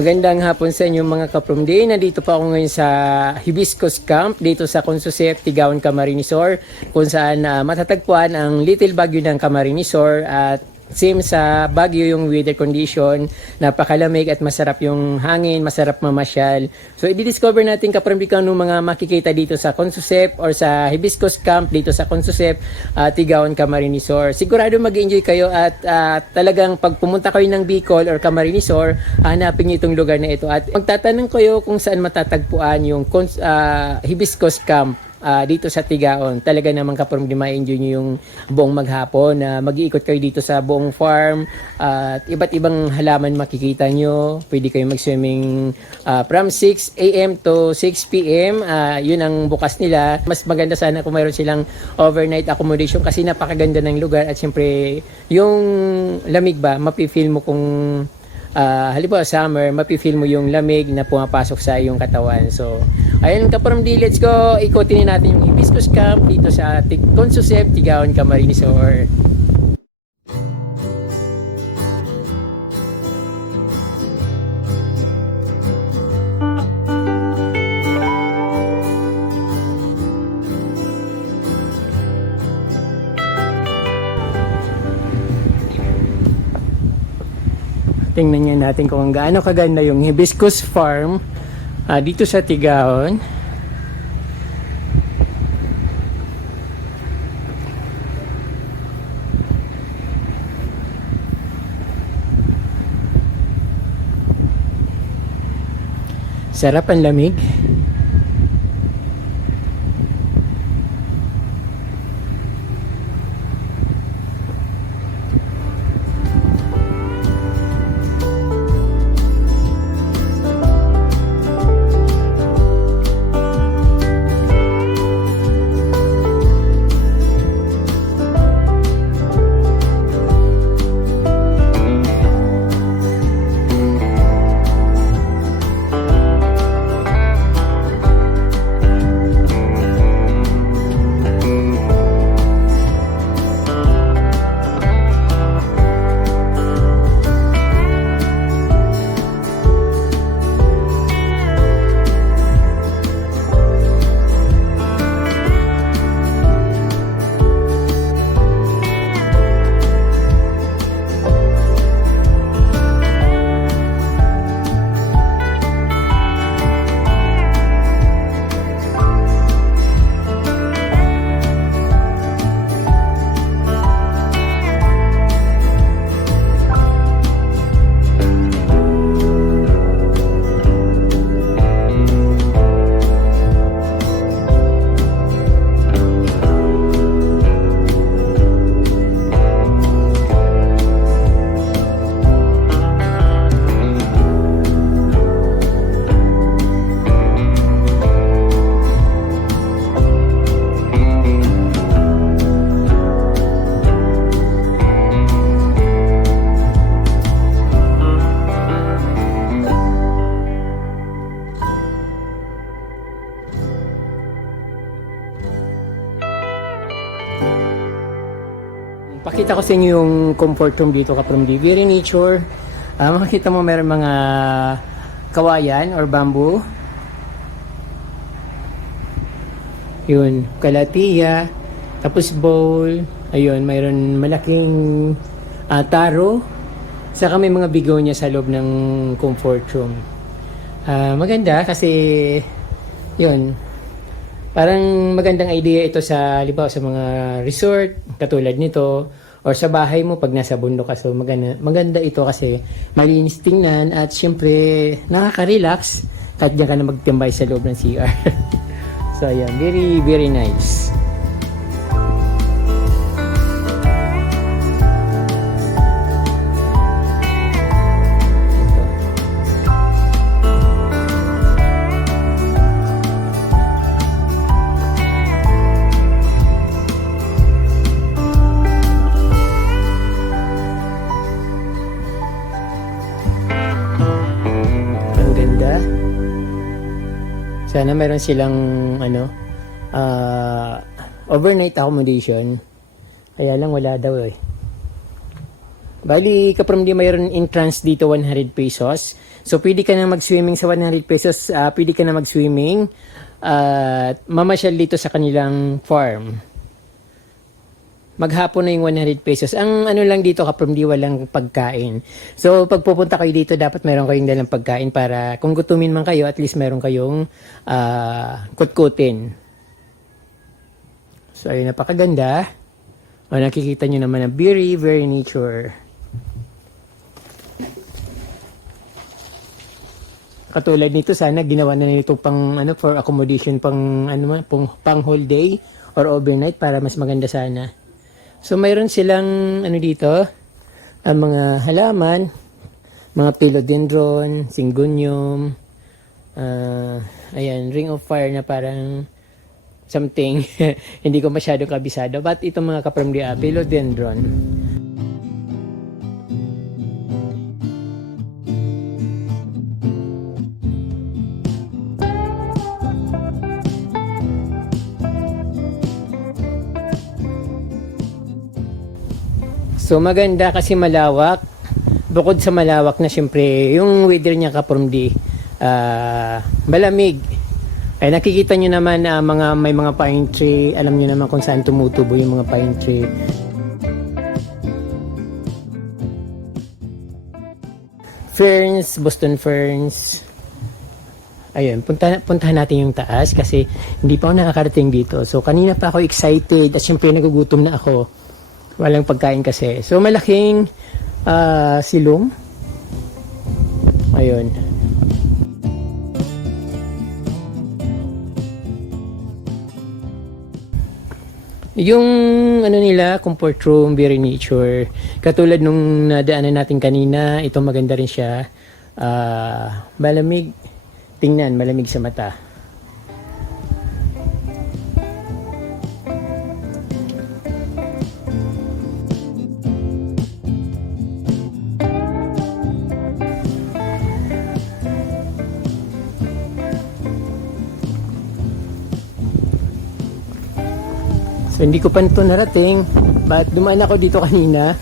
Magandang hapon sa inyo mga kapromday. Nandito pa ako ngayon sa Hibiscus Camp dito sa Consusep, Tigaon, Camarines Sur, kung saan matatagpuan ang Little Baguio ng Camarines Sur. At same sa Baguio yung weather condition, napakalamig at masarap yung hangin, masarap mamasyal. So i-discover natin kapromday kung anong mga makikita dito sa Consusep or sa Hibiscus Camp dito sa Consusep, Tigaon, Camarines Sur. Sigurado mag-enjoy kayo at talagang pag pumunta kayo ng Bicol or Camarines Sur, hanapin niyo itong lugar na ito. At magtatanong kayo kung saan matatagpuan yung Hibiscus Camp dito sa Tigaon. Talaga naman kapromday ma-enjoy nyo yung buong maghapon na mag-iikot kayo dito sa buong farm at iba't ibang halaman makikita nyo. Pwede kayo mag-swimming from 6 a.m. to 6 p.m. Yun ang bukas nila. Mas maganda sana kung mayroon silang overnight accommodation kasi napakaganda ng lugar at syempre yung lamig ba, mapifeel mo kung halimbawa summer, mapifeel mo yung lamig na pumapasok sa iyong katawan. So, ayun kapromday, let's go! Ikutin natin yung Hibiscus Camp dito sa Consusep, Tigaon, Camarines Sur. Tingnan niya natin kung gaano kaganda yung Hibiscus Farm dito sa Tigaon. Sarap ang lamig. Pakita ko sa inyo yung comfort room dito kapromday. Very nature. Makikita mo meron mga kawayan or bamboo. Yun, kalatiya. Tapos bowl. Ayun, mayroon malaking taro. Saka may mga bigonya sa loob ng comfort room. Maganda kasi yun. Parang magandang idea ito sa halimbawa sa mga resort katulad nito or sa bahay mo pag nasa bundok ka. So maganda ito kasi malinis tingnan at syempre nakaka-relax kahit diyan ka na magtimbay sa loob ng CR. So ayan, very very nice. Sana meron silang overnight accommodation. Kaya lang wala daw eh. Bali, kaprom di mayroon entrance dito 100 pesos. So, pwede ka na mag-swimming sa 100 pesos. Pwede ka na mag-swimming at mamasyal dito sa kanilang farm. Maghapon na yung 100 pesos. Ang ano lang dito, kaprom di walang pagkain. So, pag pupunta kayo dito, dapat meron kayong dalang pagkain para kung gutumin man kayo, at least meron kayong kutkutin. So, ayun, napakaganda. O, nakikita nyo naman na very, very nature. Katulad nito, sana ginawa na nito pang ano, for accommodation, pang ano, pang whole day or overnight para mas maganda sana. So mayroon silang ano dito, ang mga halaman, mga philodendron, syngonium, ayan, ring of fire na parang something, hindi ko masyado kabisado, but itong mga kapramdia, philodendron. So maganda kasi malawak. Bukod sa malawak na syempre, yung weather niya kapramdi, malamig. Ay nakikita nyo naman na may mga pine tree. Alam nyo naman kung saan tumutubo yung mga pine tree. Ferns, Boston ferns. Ayun, puntahan natin yung taas kasi hindi pa ako nakakarating dito. So kanina pa ako excited at syempre nagugutom na ako. Walang pagkain kasi. So malaking silong. Ayun. Yung ano nila, comfort room, very nature. Katulad nung nadaanan natin kanina, ito maganda rin siya. Malamig. Tingnan, malamig sa mata. So, hindi ko pa ito narating, but dumaan ako dito kanina,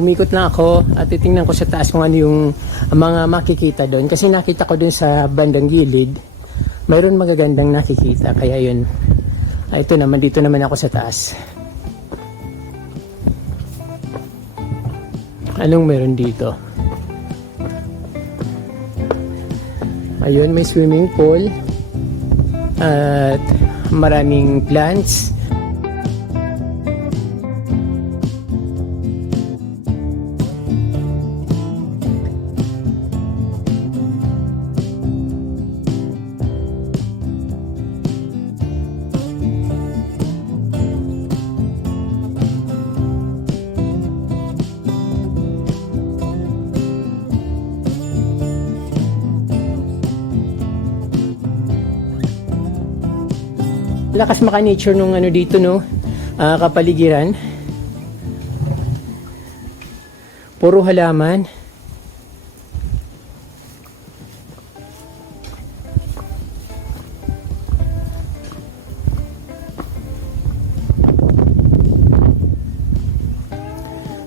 umikot na ako at titingnan ko sa taas kung ano yung mga makikita doon. Kasi nakita ko doon sa bandang gilid, mayroon magagandang nakikita. Kaya yun, ito naman, dito naman ako sa taas. Anong meron dito? Ayun, may swimming pool at maraming plants. Lakas maka-nature nung ano dito, no, kapaligiran. Puro halaman.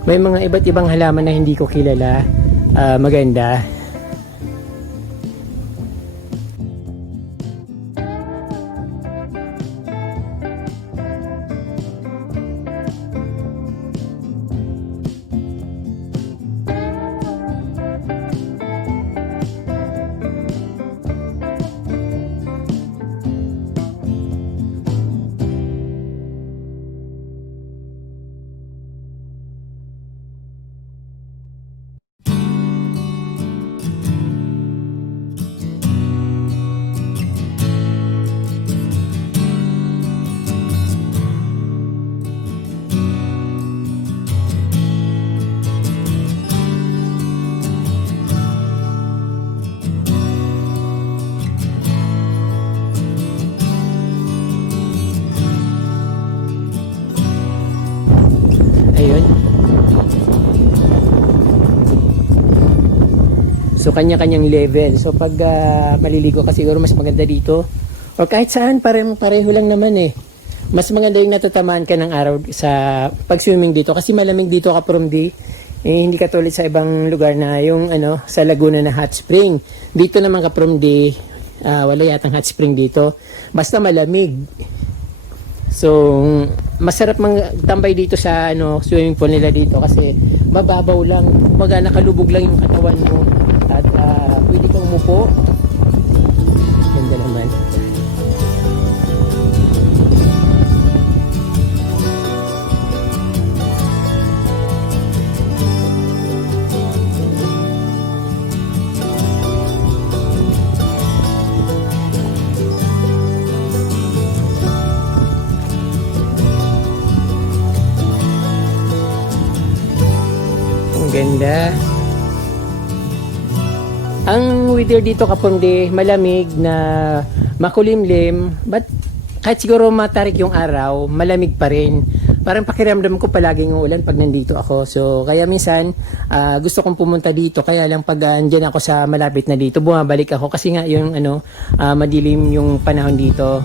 May mga iba't ibang halaman na hindi ko kilala. Maganda. So kanya-kanyang level. So pag maliligo ka siguro mas maganda dito. O kahit saan, pareho lang naman eh. Mas maganda yung natatamaan ka ng araw sa pag-swimming dito. Kasi malamig dito ka from di. hindi katulad sa ibang lugar na yung sa Laguna na hot spring. Dito naman kapromdi, wala yatang hot spring dito. Basta malamig. So, masarap tambay dito sa swimming pool nila dito kasi mababaw lang. Kumbaga nakalubog lang yung katawan mo at pwede kang umupo. Ganda naman. Ganda. Ang weather dito kapundi, malamig na makulimlim, but kahit siguro matarik yung araw, malamig pa rin. Parang pakiramdam ko palaging uulan pag nandito ako. So kaya minsan gusto kong pumunta dito, kaya lang pag andyan ako sa malapit na dito, bumabalik ako kasi nga yung madilim yung panahon dito.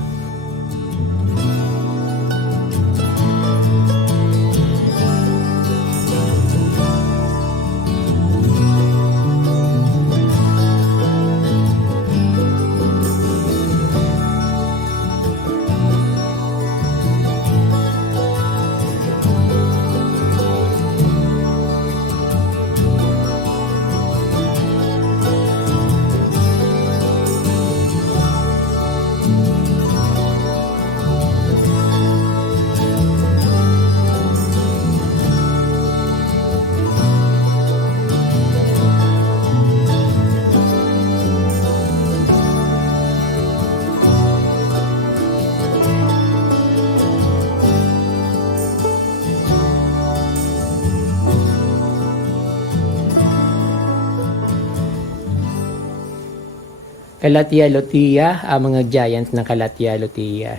Kalatya Lotia, ang mga giant ng Kalatya Lotia.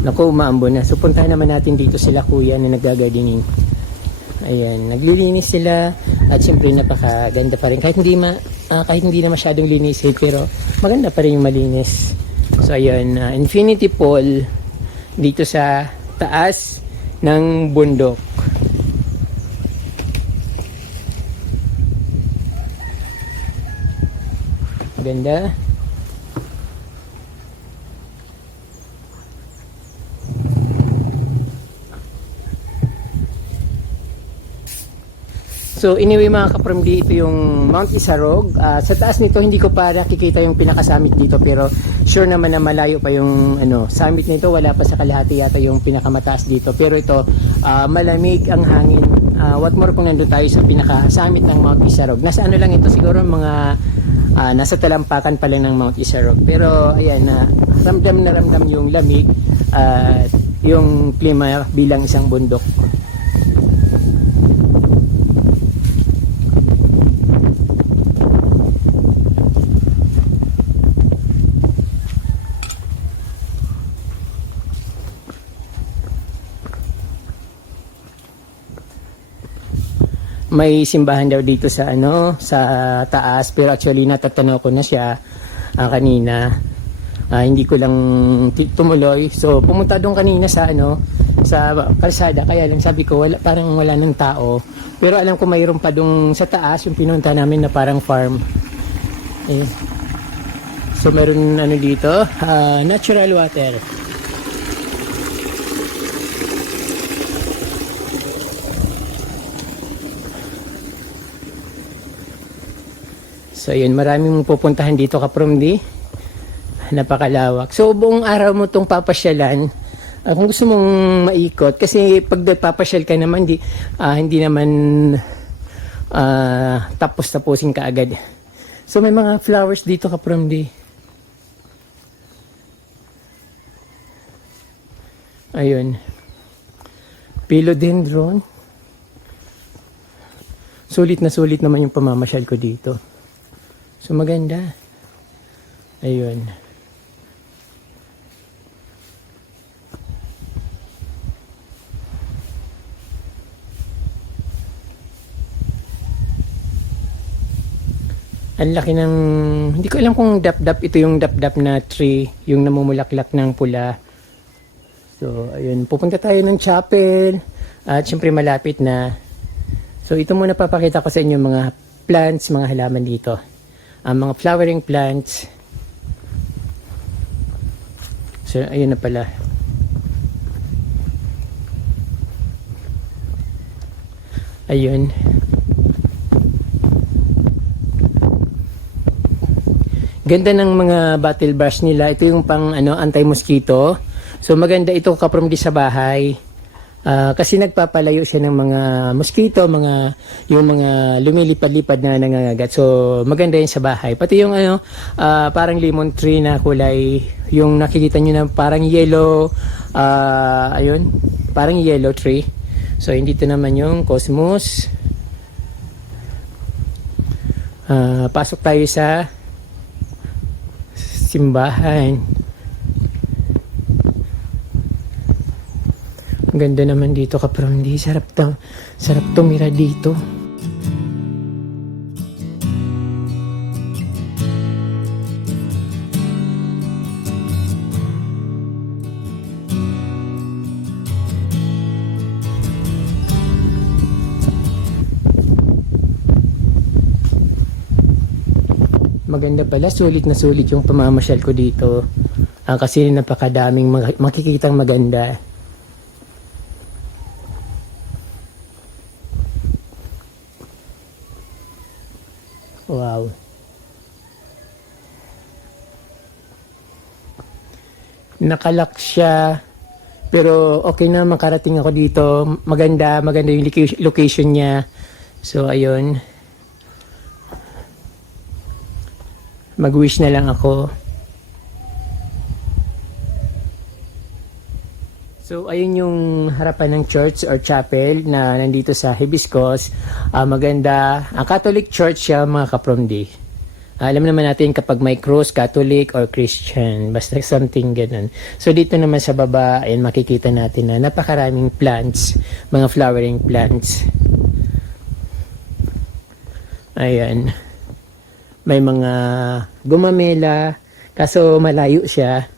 Naku, umaambon na. So puntahan naman natin dito sila kuya na nag-gardening. Ayan, naglilinis sila at siyempre napakaganda pa rin kahit hindi na masyadong linis pero maganda pa rin yung malinis. So ayan, infinity pool dito sa taas ng bundok. Ganda. So anyway mga kapromdi, ito yung Mount Isarog. Sa taas nito hindi ko pa nakikita yung pinakasummit dito pero sure naman na malayo pa yung summit nito, wala pa sa kalahati yata yung pinakamataas dito. Pero ito malamig ang hangin. What more kung nandun tayo sa pinaka-summit ng Mount Isarog. Nasa lang ito siguro mga nasa talampakan pa lang ng Mount Isarog. Pero ayan, ramdam na ramdam yung lamig at yung klima bilang isang bundok. May simbahan daw dito sa sa taas pero actually natatanaw ko na siya kanina. Hindi ko lang tumuloy. So pumunta doon kanina sa sa kalsada kaya lang sabi ko parang wala nang tao. Pero alam ko mayroon pa doon sa taas yung pinunta namin na parang farm. So meron dito, natural water. So yun, maraming pupuntahan dito kapromdi. Napakalawak. So buong araw mo itong papasyalan. Kung gusto mong maikot, kasi pag papasyal ka naman, hindi naman tapos-tapusin ka agad. So may mga flowers dito kapromdi. Ayun. Philodendron. Sulit na sulit naman yung pamamasyal ko dito. So maganda. Ayun. Ang laki ng, hindi ko alam kung dap-dap, ito yung dap-dap na tree, yung namumulaklak ng pula. So, ayun, pupunta tayo ng chapel, at syempre malapit na. So, ito muna papakita ko sa inyo mga plants, mga halaman dito. Ang mga flowering plants. So, ayun na pala. Ayun. Ganda ng mga bottle brush nila. Ito yung pang anti-mosquito. So maganda ito kapromdi sa bahay. Kasi nagpapalayo siya ng mga mosquito, yung mga lumilipad-lipad na nangangagat. So maganda yun sa bahay. Pati yung parang lemon tree na kulay, yung nakikita nyo na parang yellow, ayun, parang yellow tree. So hindi ito naman yung cosmos. Pasok tayo sa simbahan. Ang ganda naman dito kapromdi. Sarap tumira dito. Maganda pala, sulit na sulit yung pamamasyal ko dito. Kasi napakadaming makikitang maganda. Wow. Nakalak siya. Pero okay na, makarating ako dito. Maganda yung location niya. So, ayun. Mag-wish na lang ako. So, ayun yung harapan ng church or chapel na nandito sa Hibiscos. Maganda. Ang Catholic Church siya, mga kapromdi. Alam naman natin kapag may cross, Catholic or Christian. Basta something ganun. So, dito naman sa baba, ayun, makikita natin na napakaraming plants. Mga flowering plants. Ayan. May mga gumamela, kaso malayo siya.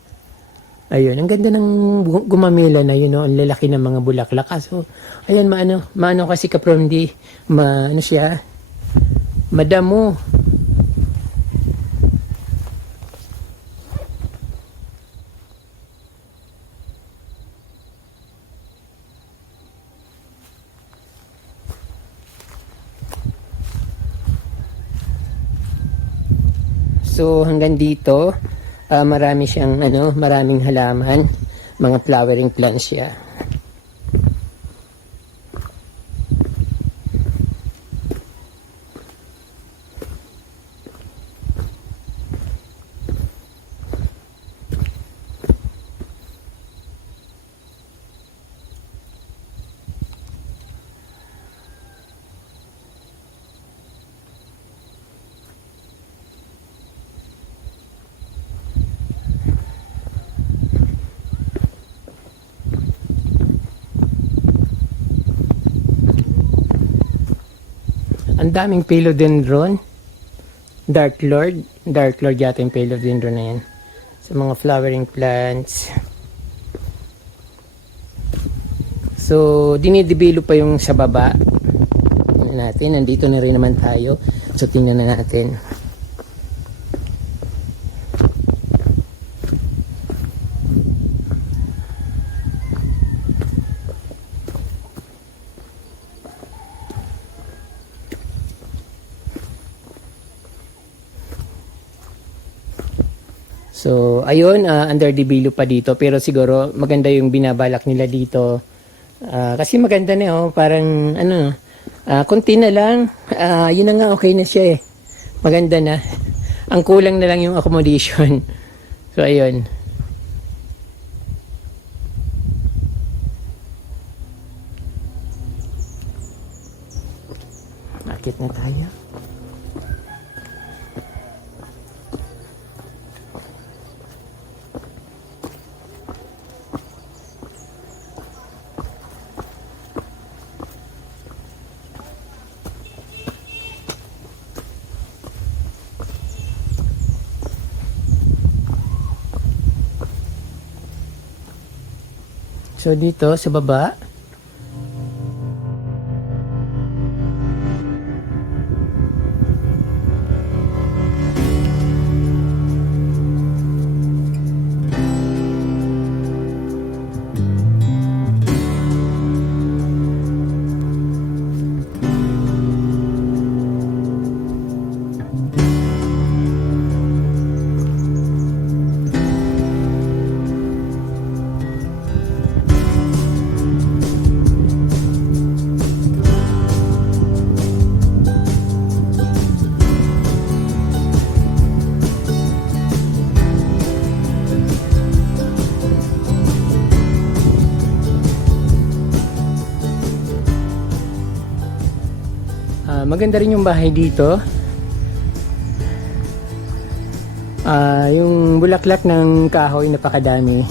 Ayun, ang ganda ng gumamela na yun, no? Ang lalaki ng mga bulaklak. Kaso, ayan, maano kasi kapromdi, ano siya, madamo. So hanggang dito, marami siyang maraming halaman, mga flowering plants siya. Ang daming philodendron. Dark Lord yata yung philodendron na yan. Sa mga flowering plants. So, dinidibilo pa yung sa baba. Natin. Nandito na rin naman tayo. So, tingnan na natin. So, ayun, under dibilo pa dito. Pero siguro, maganda yung binabalak nila dito. Kasi maganda na, oh. Parang, konti na lang. Yun na nga, okay na siya, eh. Maganda na. Ang kulang na lang yung accommodation. So, ayun. Akit na tayo. So dito sa baba, maganda rin yung bahay dito. Yung bulaklak ng kahoy napakadami.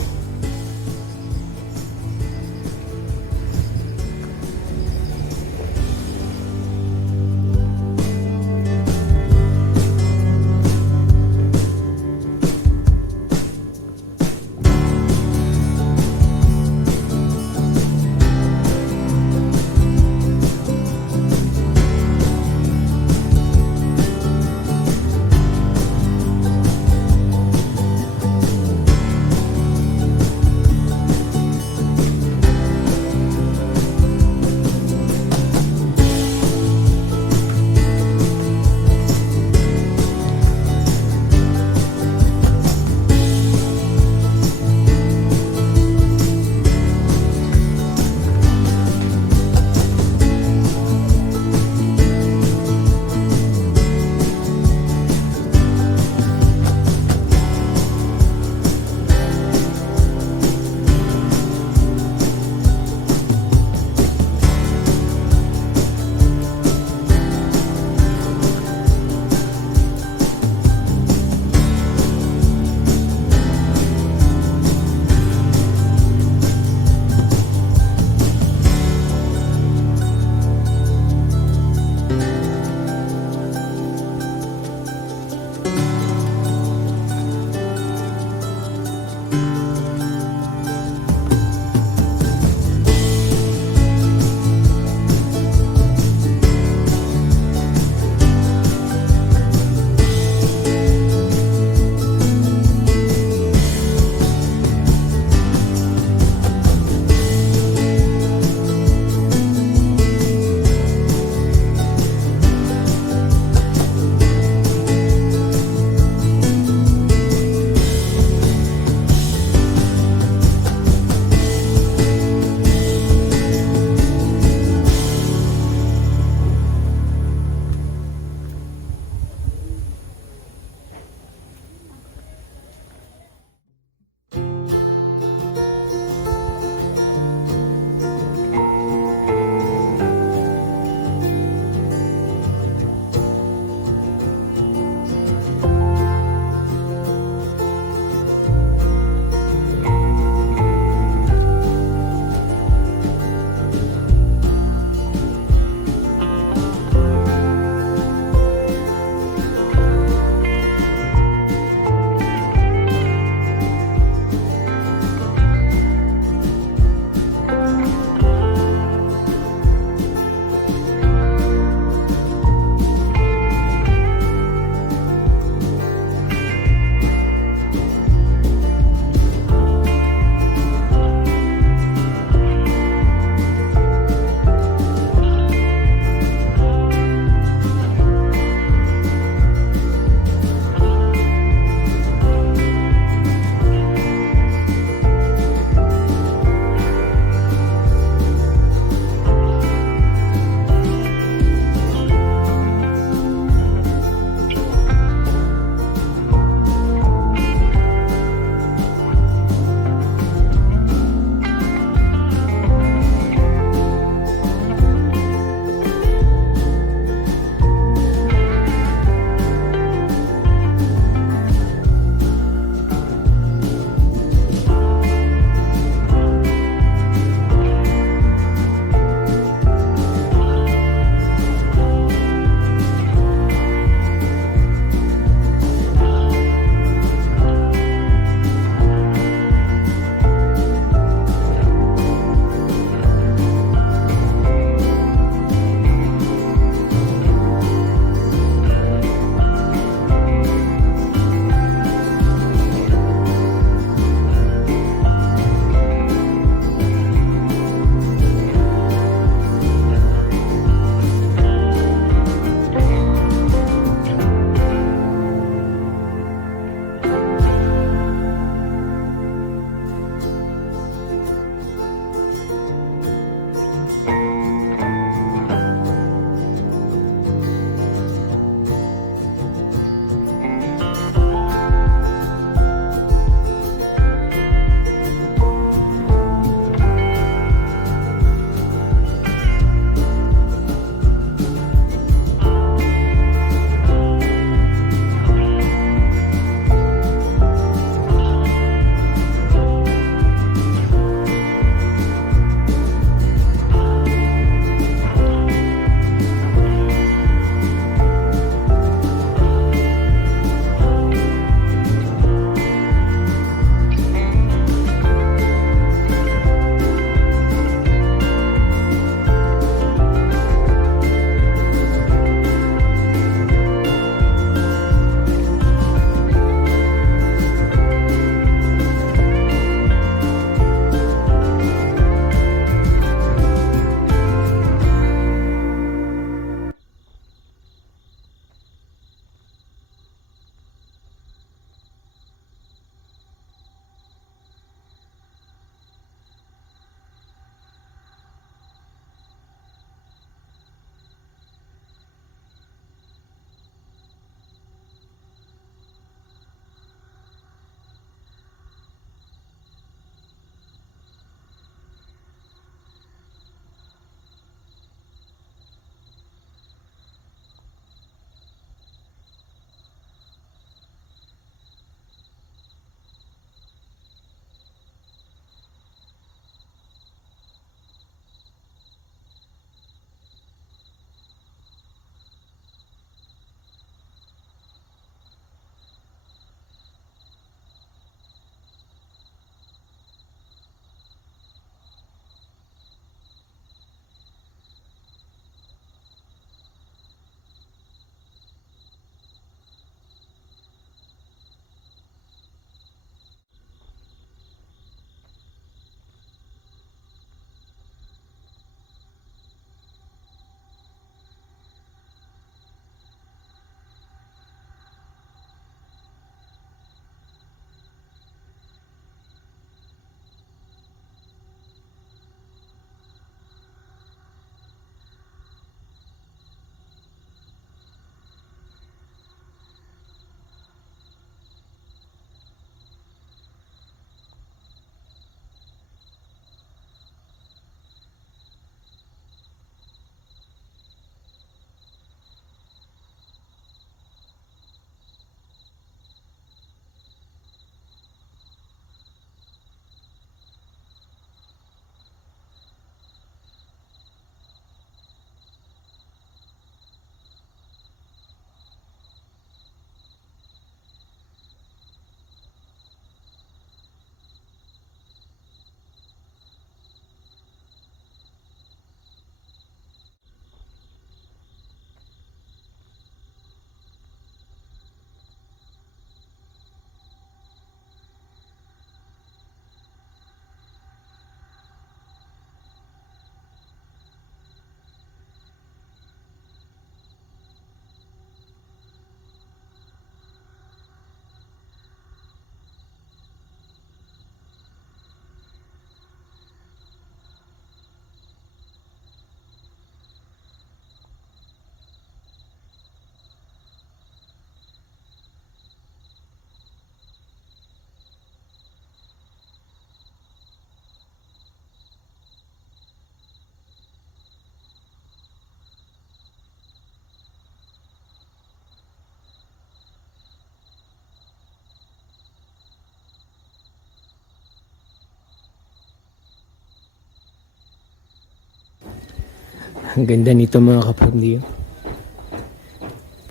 Ang ganda nito mga kapamilya.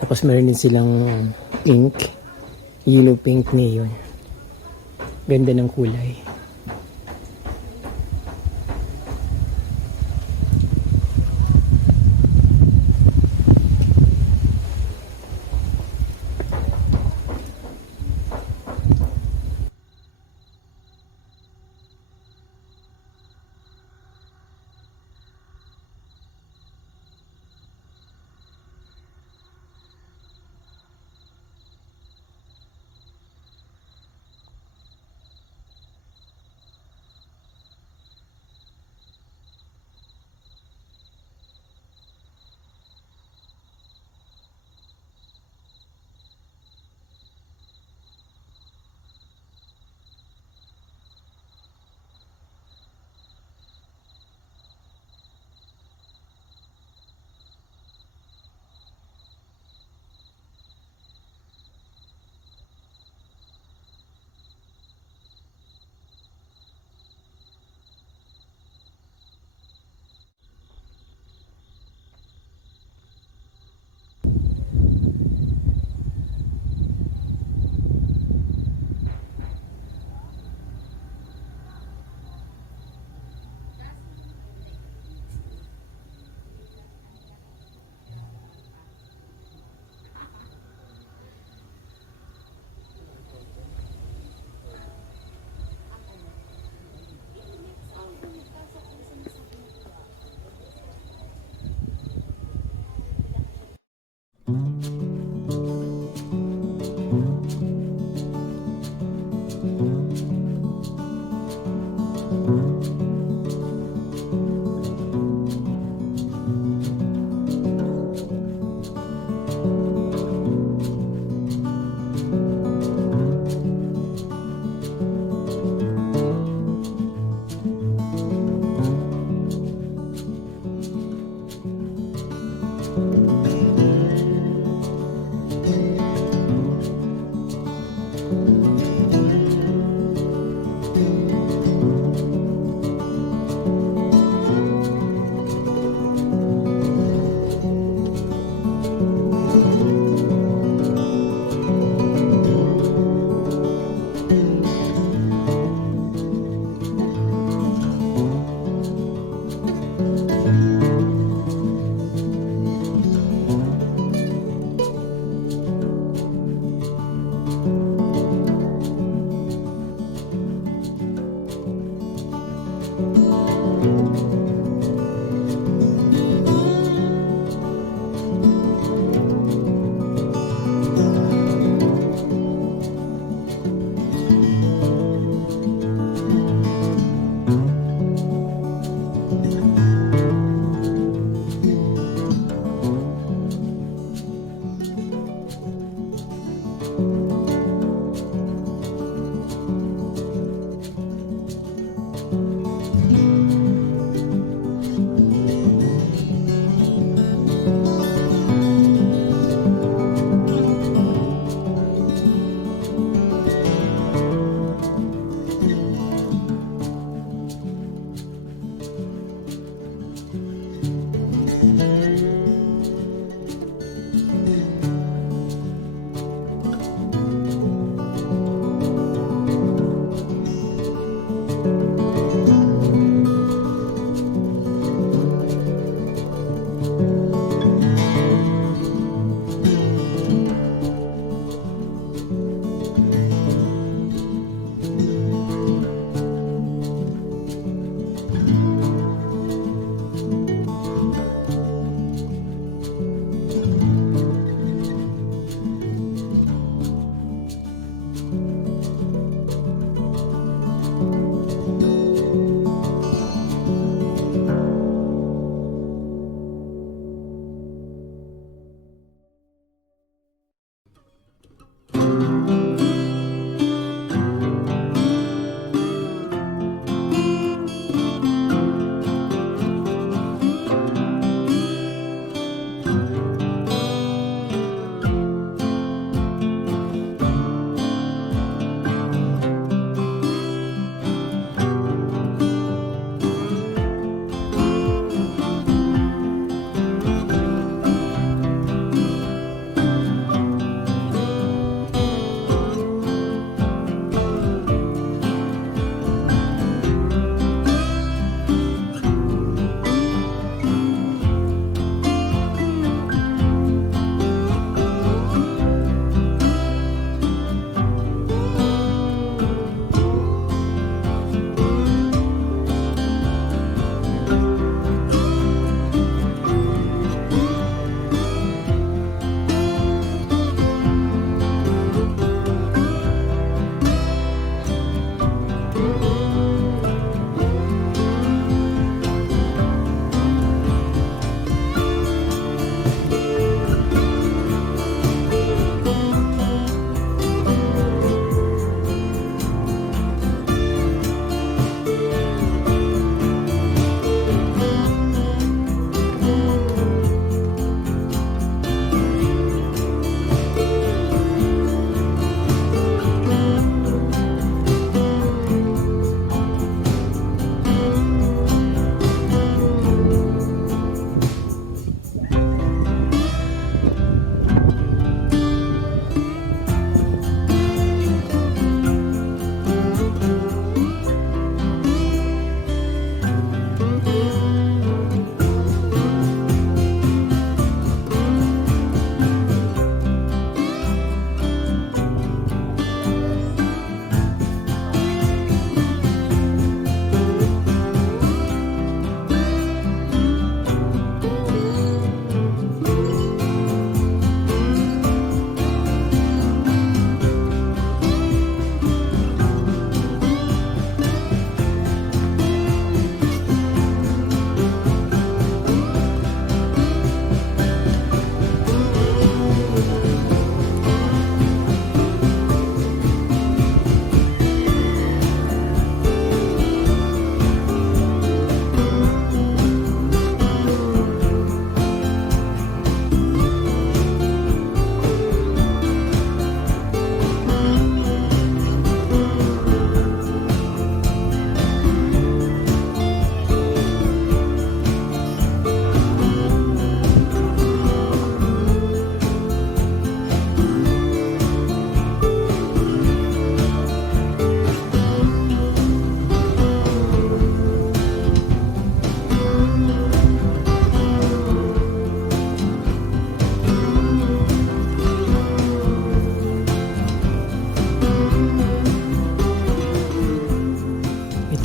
Tapos meron din silang pink, yellow pink neon. Ganda ng kulay.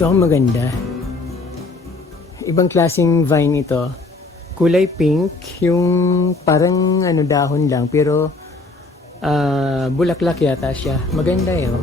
Ito ang maganda. Ibang klaseng vine ito. Kulay pink, yung parang ano dahon lang pero bulaklak yata siya. Maganda 'yo.